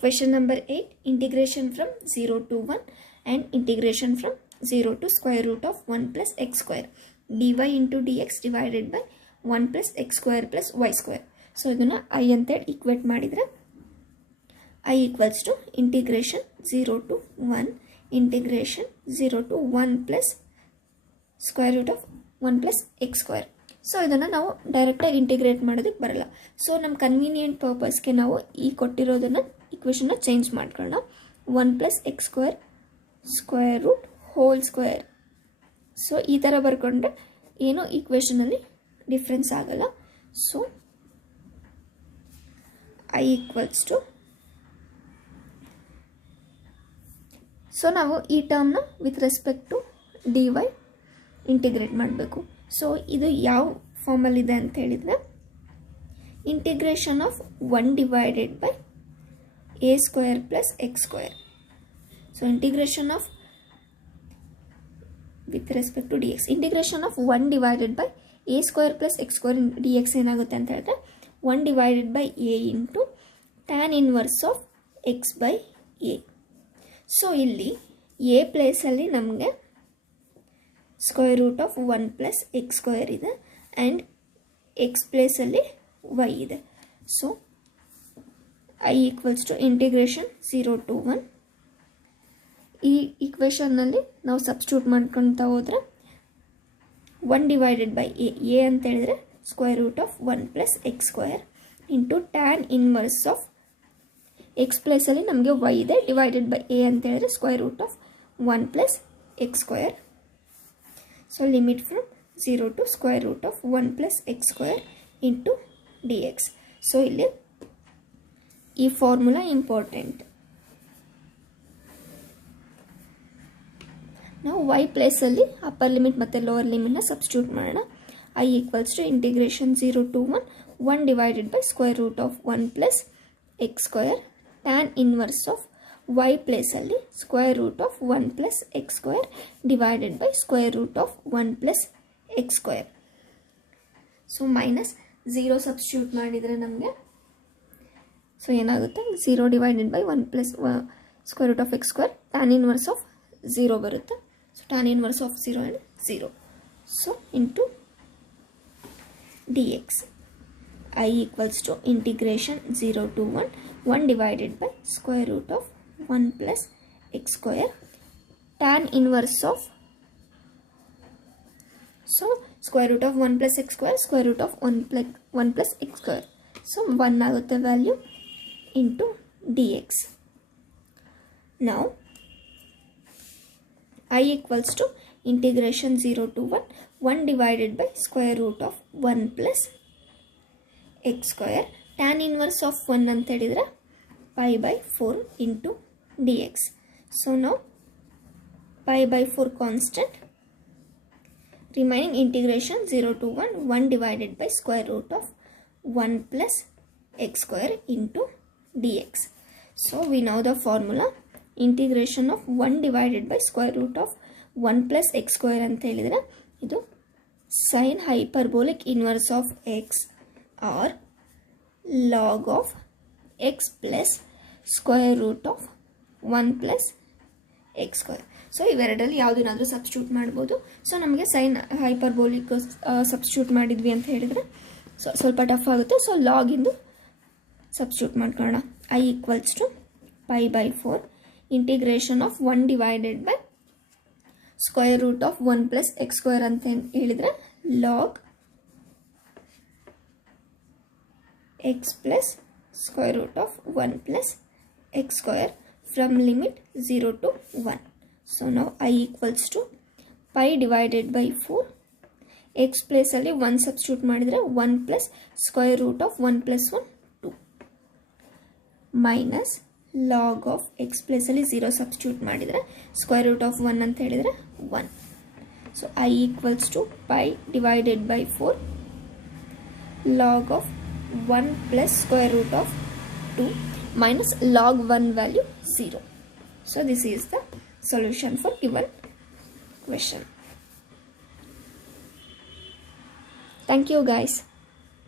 Question number 8, integration from 0 to 1 and integration from 0 to square root of 1 plus x square dy into dx divided by 1 plus x square plus y square. So ಇದನ್ನ I ಅಂತ equate ಮಾಡಿದ್ರೆ I equals to integration 0 to 1 integration 0 to 1 plus square root of 1 plus x square. So ಇದನ್ನು ನಾವು ಡೈರೆಕ್ಟಾಗಿ integrate ಮಾಡೋದಕ್ಕೆ ಬರಲ್ಲ. So ನಮ್ಮ convenient ಪರ್ಪಸ್ಗೆ ನಾವು ಈ ಕೊಟ್ಟಿರೋದನ್ನು ಇಕ್ವೇಷನ್ನ ಚೇಂಜ್ ಮಾಡ್ಕೊಳ್ಳೋಣ. 1 plus x square square root whole square. So ಈ ಥರ ಬರ್ಕೊಂಡ್ರೆ ಏನೋ ಈಕ್ವೇಷನಲ್ಲಿ ಡಿಫ್ರೆನ್ಸ್ ಆಗಲ್ಲ. So I equals to, so ನಾವು ಈ ಟರ್ಮ್ನ with respect to d y integrate ಮಾಡಬೇಕು. ಸೊ ಇದು ಯಾವ ಫಾರ್ಮಲ್ಲಿದೆ ಅಂತ ಹೇಳಿದರೆ integration of 1 divided by a square plus x square. So integration of with respect to d x, integration of 1 divided by a square plus x square d X ಏನಾಗುತ್ತೆ ಅಂತ ಹೇಳಿದ್ರೆ 1 divided by a into tan inverse of x by a. So ಇಲ್ಲಿ a ಪ್ಲೇಸಲ್ಲಿ ನಮಗೆ square root of 1 plus x square ಇದೆ and x ಪ್ಲೇಸಲ್ಲಿ y ಇದೆ. So I equals to integration 0 to 1. ಈ ಈಕ್ವೇಷನ್ನಲ್ಲಿ ನಾವು ಸಬ್ಸ್ಟಿಟ್ಯೂಟ್ ಮಾಡ್ಕೊಳ್ತಾ ಹೋದರೆ 1 ಡಿವೈಡೆಡ್ ಬೈ ಎ ಅಂತ ಹೇಳಿದ್ರೆ square root of 1 plus x square into tan inverse of x ಪ್ಲೇಸಲ್ಲಿ ನಮಗೆ ವೈ ಇದೆ ಡಿವೈಡೆಡ್ ಬೈ ಎ ಅಂತ ಹೇಳಿದ್ರೆ square root of 1 plus x square. So limit from 0 to square root of 1 plus x square into dx. So ಇಲ್ಲಿ ಈ formula important. ನಾವು y ಪ್ಲೇಸಲ್ಲಿ upper limit ಮತ್ತು ಲೋವರ್ ಲಿಮಿಟ್ನ ಸಬ್ಸ್ಟಿಟ್ಯೂಟ್ ಮಾಡೋಣ. I equals to integration 0 to 1 divided by square root of 1 plus x square tan inverse of y ಪ್ಲೇಸಲ್ಲಿ square root of 1 plus x square divided by square root of 1 plus x square. So minus 0 substitute ಮಾಡಿದರೆ ನಮಗೆ so ಏನಾಗುತ್ತೆ 0 divided by 1 plus square root of X square tan inverse of 0 ಬರುತ್ತೆ. So tan inverse of 0 and 0. So into d x I equals to integration 0 to 1 divided by square root of 1 plus x square tan inverse of, so square root of 1 plus x square root of 1 plus x square. So 1 ಆಗುತ್ತೆ value into dx. Now I equals to integration 0 to 1 divided by square root of 1 plus x square tan inverse of 1 ಅಂತ ಹೇಳಿದ್ರೆ pi by 4 into dx. So now pi by 4 constant, remaining integration 0 to 1 divided by square root of 1 plus x square into dx. So we know the formula, integration of 1 divided by square root of 1 plus x square ಅಂತ ಹೇಳಿದ್ರೆ ಇದು sin hyperbolic inverse of x or log of x plus square root of 1 plus x square. So ಇವೆರಡರಲ್ಲಿ ಯಾವುದನ್ನಾದರೂ substitute ಮಾಡ್ಬೋದು. So ನಮಗೆ sine hyperbolic substitute ಮಾಡಿದ್ವಿ ಅಂತ ಹೇಳಿದರೆ so ಸ್ವಲ್ಪ ಟಫ್ ಆಗುತ್ತೆ. ಸೊ ಲಾಗಿಂದು ಸಬ್ಸ್ಟಿಟ್ಯೂಟ್ ಮಾಡ್ಕೊಳ್ಳೋಣ. I equals to pi by 4 integration of 1 divided by square root of 1 plus x square ಅಂತ ಹೇಳಿದರೆ log x plus square root of 1 plus x square from limit 0 to 1. So now I equals to pi divided by 4 x place ಅಲ್ಲಿ 1 substitute ಮಾಡಿದರೆ 1 plus square root of 1 plus 1 2 minus log of x place ಅಲ್ಲಿ 0 substitute ಮಾಡಿದರೆ square root of 1 ಅಂತ ಹೇಳಿದರೆ 1. So I equals to pi divided by 4 log of 1 plus square root of 2 minus log 1 value 0. So this is the solution for given question. Thank you guys.